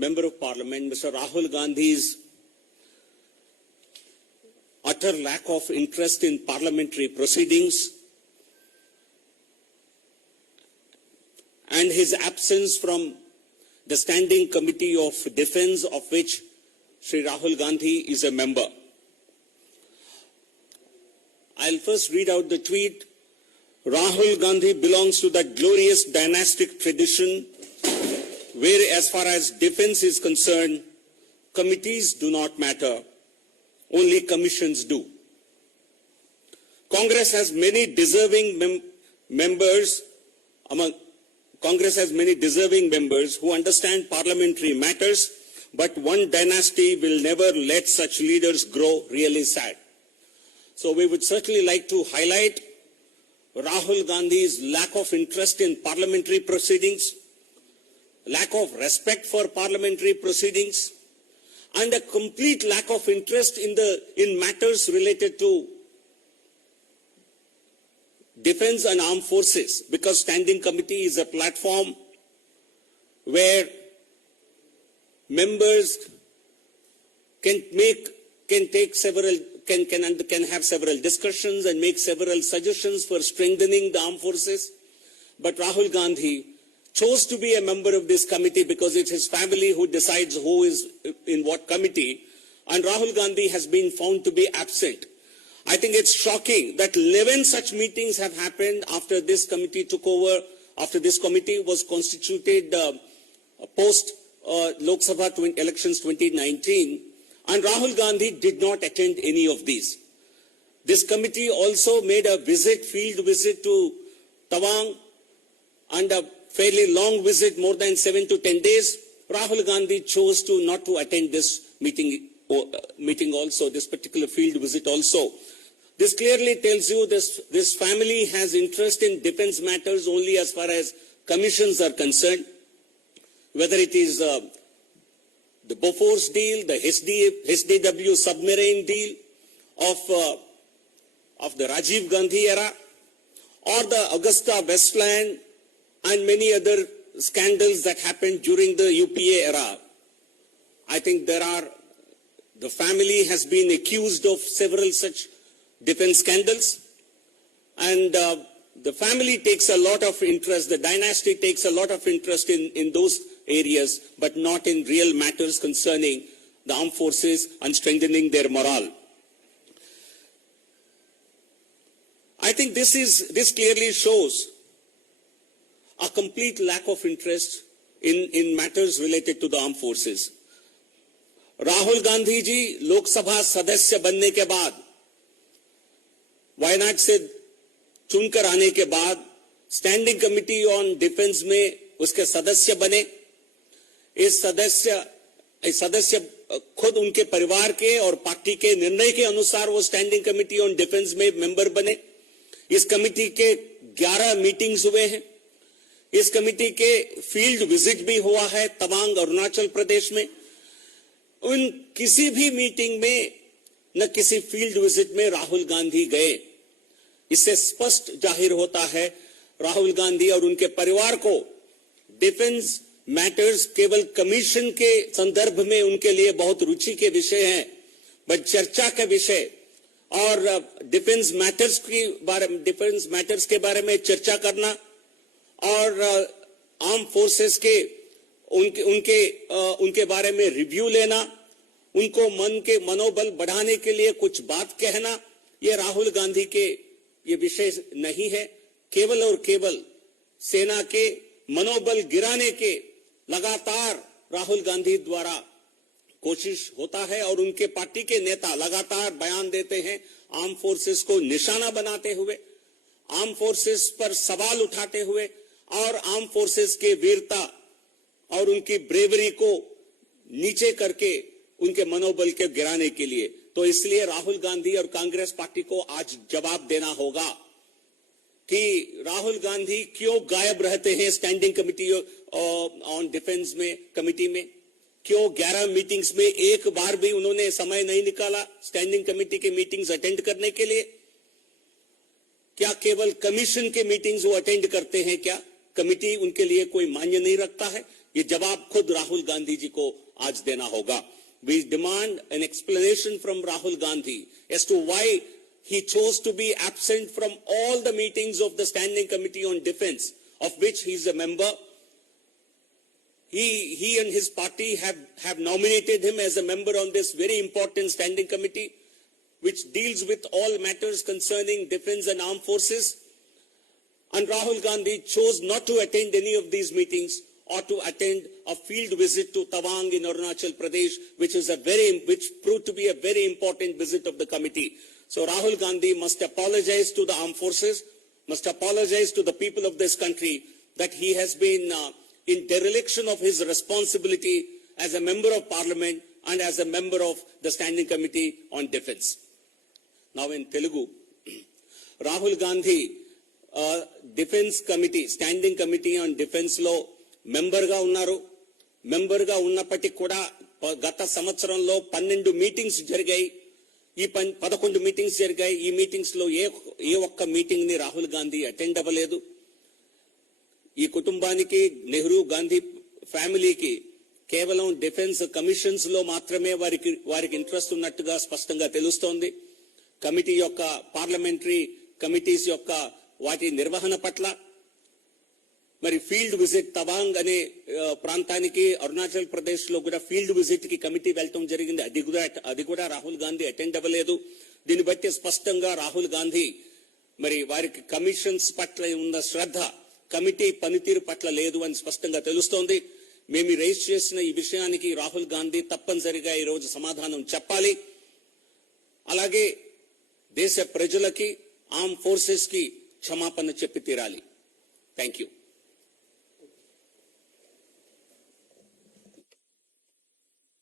Member of Parliament, Mr. Rahul Gandhi's utter lack of interest in parliamentary proceedings and his absence from the Standing Committee of Defence, of which Sri Rahul Gandhi is a member. I'll first read out the tweet. Rahul Gandhi belongs to that glorious dynastic tradition where, as far as defence is concerned, committees do not matter, only commissions do. Congress has many deserving members who understand parliamentary matters, but one dynasty will never let such leaders grow really sad. So we would certainly like to highlight Rahul Gandhi's lack of interest in parliamentary proceedings, lack of respect for parliamentary proceedings, and a complete lack of interest in matters related to defense and armed forces, because Standing Committee is a platform where members can have several discussions and make several suggestions for strengthening the armed forces. But Rahul Gandhi chose to be a member of this committee because it's his family who decides who is in what committee, and Rahul Gandhi has been found to be absent. I think it's shocking that 11 such meetings have happened after this committee took over, after this committee was constituted post Lok Sabha elections 2019, and Rahul Gandhi did not attend any of these. This committee also made a field visit to Tawang, and a fairly long visit, more than 7 to 10 days. Rahul Gandhi chose not to attend this meeting also, this particular field visit also. This clearly tells you this family has interest in defense matters only as far as commissions are concerned, whether it is the Bofors deal, the SDW submarine deal of the Rajiv Gandhi era, or the Augusta Westland and many other scandals that happened during the UPA era. I think the family has been accused of several such defense scandals, and the family takes a lot of interest, the dynasty takes a lot of interest in those areas, but not in real matters concerning the armed forces and strengthening their morale. I think this clearly shows a complete lack of interest in matters related to the armed forces. Rahul Gandhi ji Lok Sabha सदस्य बनने के बाद, वायनाड से चुनकर आने के बाद standing committee on defence में उसके सदस्य बने। इस सदस्य खुद उनके परिवार के और पार्टी के निर्णय के अनुसार वो स्टैंडिंग कमेटी ऑन डिफेंस में मेंबर बने। इस कमेटी के 11 मीटिंग्स हुए हैं। इस कमेटी के फील्ड विजिट भी हुआ है तवांग, अरुणाचल प्रदेश में। उन किसी भी मीटिंग में न किसी फील्ड विजिट में राहुल गांधी गए। इससे स्पष्ट जाहिर होता है राहुल गांधी और उनके परिवार को डिफेंस मैटर्स केवल कमीशन के संदर्भ में उनके लिए बहुत रुचि के विषय हैं, बट चर्चा के विषय और डिफेंस मैटर्स के बारे में चर्चा करना और आर्म फोर्सेस के उनके बारे में रिव्यू लेना, उनको मनोबल बढ़ाने के लिए कुछ बात कहना, ये राहुल गांधी के ये विषय नहीं है। केवल और केवल सेना के मनोबल गिराने के लगातार राहुल गांधी द्वारा कोशिश होता है और उनके पार्टी के नेता लगातार बयान देते हैं, आर्म फोर्सेस को निशाना बनाते हुए, आर्म फोर्सेस पर सवाल उठाते हुए और आर्म फोर्सेस के वीरता और उनकी ब्रेवरी को नीचे करके उनके मनोबल के गिराने के लिए। तो इसलिए राहुल गांधी और कांग्रेस पार्टी को आज जवाब देना होगा कि राहुल गांधी क्यों गायब रहते हैं स्टैंडिंग कमेटी ऑन डिफेंस में कमेटी में, क्यों 11 मीटिंग्स में एक बार भी उन्होंने समय नहीं निकाला स्टैंडिंग कमेटी के मीटिंग्स अटेंड करने के लिए। क्या केवल कमीशन के मीटिंग्स वो अटेंड करते हैं क्या? कमिटी उनके लिए कोई मान्य नहीं रखता है, ये जवाब खुद राहुल गांधी जी को आज देना होगा. We demand an explanation from Rahul Gandhi as to why he chose to be absent from all the meetings of the Standing Committee on Defence, of which he is a member. He and his party have nominated him as a member on this very important Standing Committee, which deals with all matters concerning defence and armed forces. And Rahul Gandhi chose not to attend any of these meetings or to attend a field visit to Tawang in Arunachal Pradesh, which proved to be a very important visit of the committee. So Rahul Gandhi must apologize to the armed forces, must apologize to the people of this country that he has been in dereliction of his responsibility as a member of parliament and as a member of the Standing Committee on Defence. Now in Telugu, Rahul Gandhi Defence Committee, Standing Committee on Defence lo member ga unnaru. Member ga unnapatiki kuda gata samvatsaranlo 12 meetings జరిగాయి. ఈ 11 meetings జరిగాయి. ఈ meetings లో ఏ ఒక్క meeting ని Rahul Gandhi attend అవ్వలేదు. ఈ కుటుంబానికి, నెహ్రూ గాంధీ ఫ్యామిలీకి కేవలం డిఫెన్స్ కమిషన్స్ లో మాత్రమే వారికి ఇంట్రెస్ట్ ఉన్నట్టుగా స్పష్టంగా తెలుస్తోంది. కమిటీ యొక్క పార్లమెంటరీ కమిటీస్ యొక్క వాటి నిర్వహణ పట్ల, మరి ఫీల్డ్ విజిట్ తవాంగ్ అనే ప్రాంతానికి అరుణాచల్ ప్రదేశ్ లో కూడా ఫీల్డ్ విజిట్ కి కమిటీ వెళ్ళటం జరిగింది. అది కూడా రాహుల్ గాంధీ అటెండ్ అవ్వలేదు. దీన్ని బట్టి స్పష్టంగా రాహుల్ గాంధీ మరి వారికి కమిషన్స్ పట్ల ఉన్న శ్రద్ధ కమిటీ పనితీరు పట్ల లేదు అని స్పష్టంగా తెలుస్తోంది. మేము రైజ్ చేసిన ఈ విషయానికి రాహుల్ గాంధీ తప్పనిసరిగా ఈ రోజు సమాధానం చెప్పాలి. అలాగే దేశ ప్రజలకి, ఆర్మ్ ఫోర్సెస్ కి క్షమాపణ చెప్పి తీరాలి. Thank you.